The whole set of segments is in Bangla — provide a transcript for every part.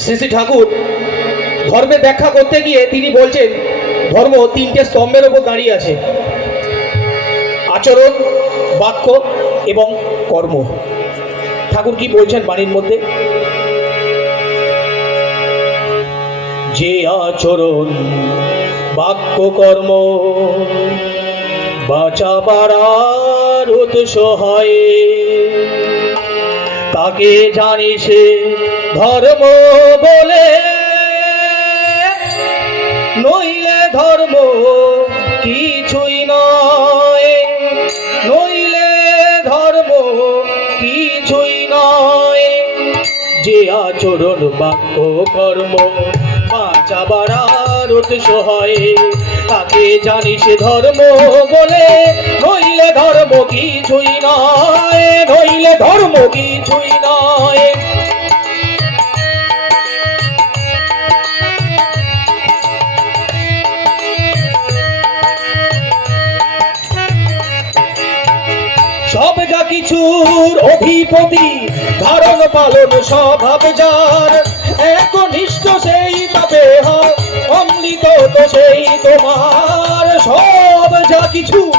শ্রী শ্রী ঠাকুর ধর্মের ব্যাখ্যা করতে গিয়ে তিনি বলছেন ধর্ম তিনটে স্তম্ভের ওপর দাঁড়িয়ে আছে: আচরণ, বাক্য এবং কর্ম। ঠাকুর কি বলছেন বাণীর মধ্যে? যে আচরণ বাক্য কর্ম বাঁচাবার উৎস হয়, তাকে জানি সে ধর্ম বলে, নইলে ধর্ম কিছুই নয়, নইলে ধর্ম কিছুই নয়। যে আচরণ বাক্য কর্ম বাঁচাবার উৎস হয়, তাকে জানি সে ধর্ম বলে, নইলে ধর্ম কিছুই নয়, নইলে ধর্ম কিছুই নয়। সব যা কিছুর অধিপতি, ধারণ পালন স্বভাব যার, একনিষ্ঠ সেই তবে হয় অমৃত তো সেই তোমার। সব যা কিছুর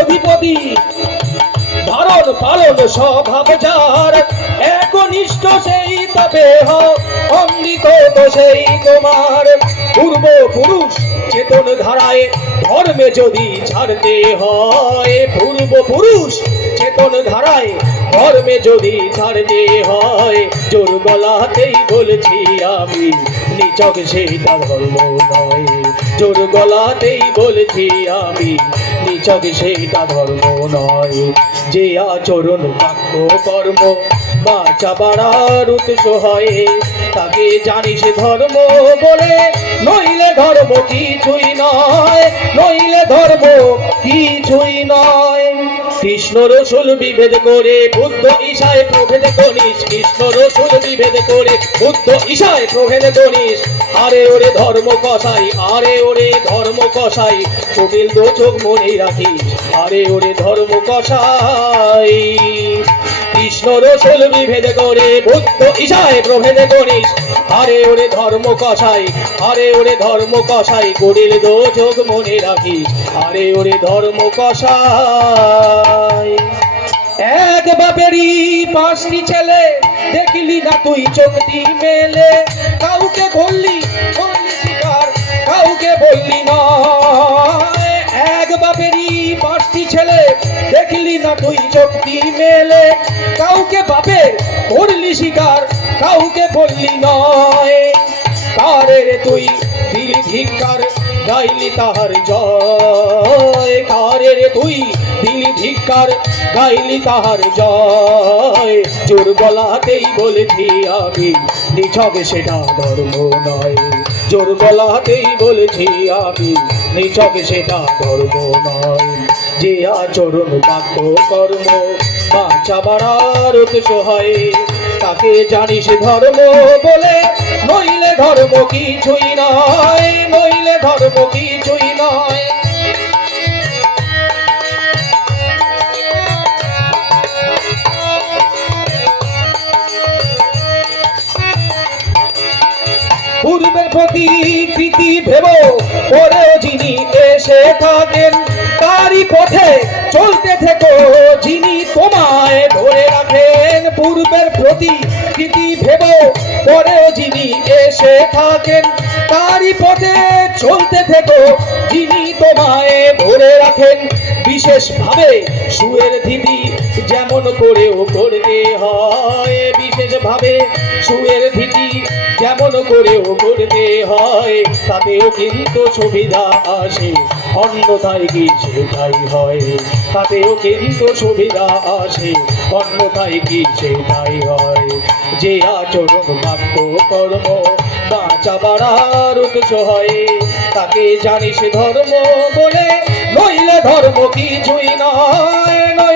অধিপতি, ধারণ পালন স্বভাব যার, একনিষ্ঠ সেই তবে হয় অমৃত তো সেই তোমার। পূর্ব পুরুষ চেতন ধারায় ধর্মে যদি ছাড়তে হয়, পূর্ব পুরুষ চেতন ধারায় ধর্মে যদি ছাড়তে হয়, জোর গলাতেই বলছি আমি নিছক সেটা ধর্ম নয়, জোর গলাতেই বলছি আমি নিছক সেটা ধর্ম নয়। যে আচরণ বাক্য কর্ম বাঁচাবার উৎস হয়, তাকে জানি সে ধর্ম বলে, নইলে ধর্ম কিছুই নয়, নইলে ধর্ম কিছুই নয়। কৃষ্ণ রসুল বিভেদ করে বুদ্ধ ঈশায় প্রভেদ কনিস, কৃষ্ণ রসুল বিভেদ করে বুদ্ধ ঈশায় প্রভেদ কনিস। আরে ওরে ধর্ম কসাই, আরে ওরে ধর্ম কসাই, কুটিল দো চোখ মনে রাখিস, আরে ওরে ধর্ম কসাই। কৃষ্ণ রসুল বিভেদ করে বুদ্ধ ঈশায় প্রভেদ করিস, আরে ওরে ধর্ম কসাই, আরে ওরে ধর্ম কসাই, কুটিল দো চোখ মনে রাখিস, আরে ওরে ধর্ম কসাই। এক বাপেরই পাঁচটি ছেলে, দেখলি না তুই চোখটি মেলে, কাউকে বললি বললি শিকার, কাউকে বললি নয়। এক বাপেরই পাঁচটি ছেলে, দেখলি না তুই চোখটি মেলে, কাউকে বাপের করলি শিকার, কাউকে বললি নয়। কারে তুই দিলি ধিক্কার, গাইলি তাহার জয়, কারে তুই দিলি ধিক্কার, গাইলি তাহার জয়। জোর গলাতেই বলেছি আমি নিছক সেটা ধর্ম নয়, জোর গলাতেই বলেছি আমি নিছক সেটা ধর্ম নয়। যে আচরণ বাক্য কর্ম বাঁচাবার উৎস হয়, তাকে জানি সে ধর্ম বলে, নইলে ধর্ম কিছুই নয়, নইলে ধর্ম কিছুই নয়। পূর্বের প্রতিকৃতি ভেব পরেও যিনি এসে থাকেন, তারই পথে চলতে থেকো যিনি তোমায় ধরে রাখেন। পূর্বের প্রতিকৃতি ভেব পরেও যিনি এসে থাকেন, তারই পথে চলতে থেকো যিনি তোমায় ধরে রাখেন। বিশেষভাবে সুরের ধীতি যেমন করেও করতে হয়, বিশেষভাবে সুরের ধীতি যেমন করেও করতে হয়, তাতেও কিন্তু সুবিধা আসে, অন্যথায় কি সেটাই হয়, তাতেও কিন্তু সুবিধা আসে, অন্যথায় কি সেটাই হয়। যে আচরণ বাক্য কর্ম বাঁচাবার উৎস হয়, তাকে জানি সে ধর্ম বলে, নইলে ধর্ম কিছুই নয়, নইলে